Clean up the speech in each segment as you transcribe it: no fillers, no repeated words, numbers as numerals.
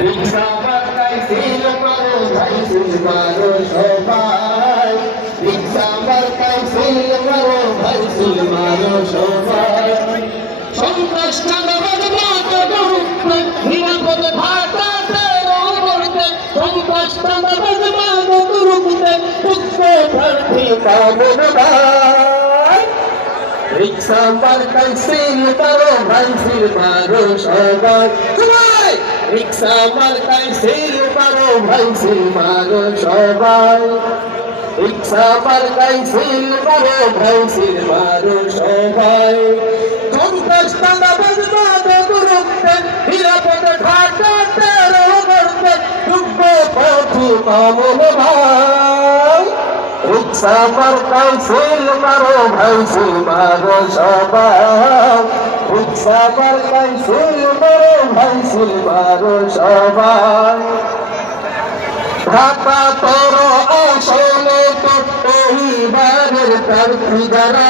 রিক্সা মার্কায় সিল মারো ভাই সিল মারো সবাই রিক্সা মার্কায় সিল মারো ভাই সিল মারো সবাই সন্ত্রাস চাঁদাবাজ মাদক নিরাপদ ঢাকাতে রোডে সন্ত্রাস চাঁদাবাজ মাদক রুখতে উঠবে প্রার্থী কামন ভাই রিক্সা মার্কায় সিল মারো ভাই সিল মারো সবাই সবাই রিক্সা মার্কায় সিল মারো ভাই সিল মারো সবাই রিক্সা মার্কায় সিল মারো ভাই সিল মারো সবাই সন্ত্রাস চাঁদাবাজ মাদক রুখতে নিরাপদ ঢাকাতে রোডে উঠবে প্রার্থী কামন ভাই রিক্সা মার্কায় সিল মারো ভাই সিল মারো সবাই রিক্সা মার্কায় সিল মারো ভাই সিল মারো সবাই ঢাকা তোর আসলে তো এইবারের প্রার্থী যারা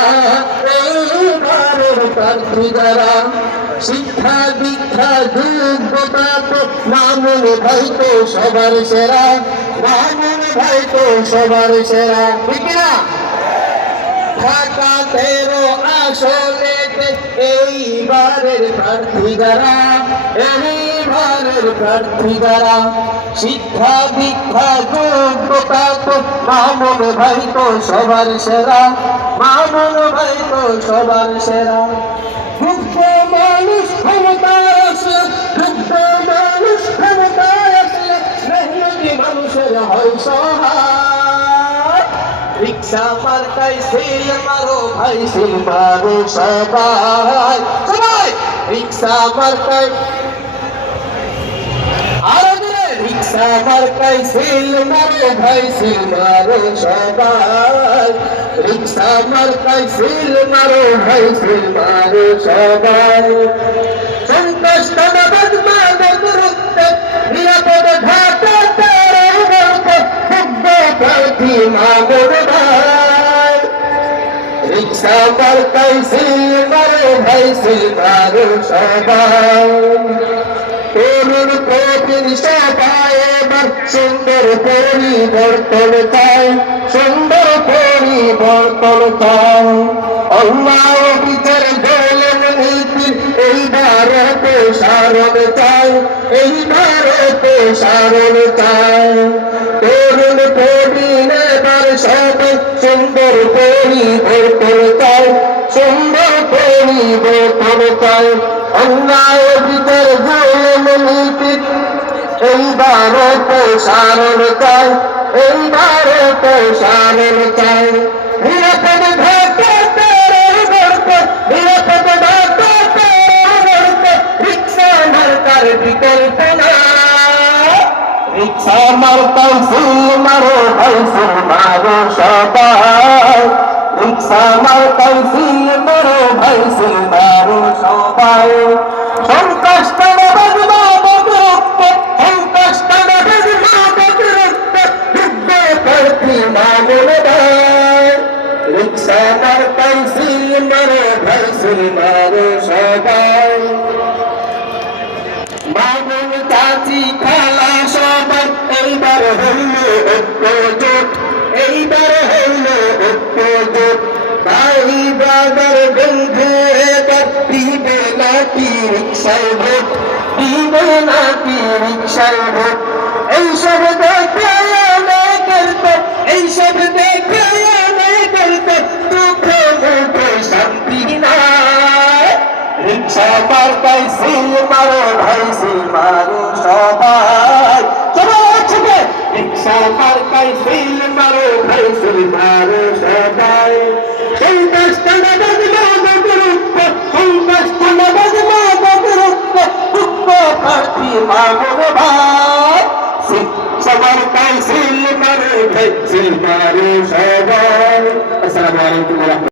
এইবারের প্রার্থী যারা শিক্ষা দীক্ষা যোগ্যতা তো মামুন ভাই তো সবার সেরা মামুন ভাই তো সবার সেরা ঠিক না ঢাকা তেরো আসলে এইবারের প্রার্থী যারা এইবারের প্রার্থী যারা শিক্ষা দীক্ষা যোগ্যতা তো মামুন ভাই তো সবার সেরা মামুন ভাই তো সবার সেরা মুক্ত মানুষ ক্ষমতায় আসলে মুক্ত মানুষ ক্ষমতায় আসলে মেহনতি মানুষের হয় সহায় রিক্সা মার্কায় সিল মারো ভাই সিল মারো সবাই সবাই রিক্সা মার্কায় রিক্সা মার্কায় সিল মারো ভাই সিল মারো সবাই রিক্সা মার্কায় সিল মারো ভাই সিল মারো সবাই সন্ত্রাস চাঁদাবাজ মাদক রুখতে নিরাপদ ঢাকাতে রোডে উঠবে প্রার্থী মামুন ভাই রিক্সা মার্কায় সিল মারো ভাই সিল মারো সবাই তরুণ প্রবীণ সবাই এবার সুন্দর পরিবর্তন চাই সুন্দর পরিবর্তন চাই আল্লাহ বিচার বলেন নীতির এই ভারতে সারণ চাই এই ভারতে সারণ চাই তরুণ প্রবীণ এবার সবাই সুন্দর পরিবর্তন চাই সুন্দর পরিবর্তন চাই আল্লাহ বিচার বলেন নীতির এই ভারতে সারণ চাই এই ভারতে সারণ চাই নিরাপদ ঢাকাতে রোডে নিরাপদ ঢাকাতে রোডে রিক্সা মার্কার বিকল্প নাই রিক্সা মার্কায় সিল মারো ভাই সিল মারো সবাই রিক্সা মার্কায় সিল মারো ভাই সিল মারো সবাই সন্ত্রাস চাঁদাবাজ মাদক রুখতে সন্ত্রাস চাঁদাবাজ মাদক রুখতে উঠবে প্রার্থী মামুন ভাই রিক্সা মার্কায় সিল মারো ভাই সিল মারো সবাই মামুন চাচি খালা সবাই এইবার হইল ঐক্যজোট এইবার হইল ঐক্যজোট ভাই ব্রাদার বন্ধু এবার দিবে নাকি রিক্সায় ভোট দিবে নাকি রিক্সায় ভোট এইসব দেখে করতে এইসব দেখে করতে দুঃখ মুখে শান্তি নাই রিক্সা মার্কায় সিল মারো ভাই সিল মারো সবাই সবাই রিক্সা মার্কায় সিল মারো ভাই সিল মারো সবাই সন্ত্রাস চাঁদাবাজ মাদক রুখতে সন্ত্রাস চাঁদাবাজ মাদক রুখতে উঠবে প্রার্থী মামুন ভাই সবার কাছে সিল মারো ভাই সিল মারো সবাই আসসালামু আলাইকুম।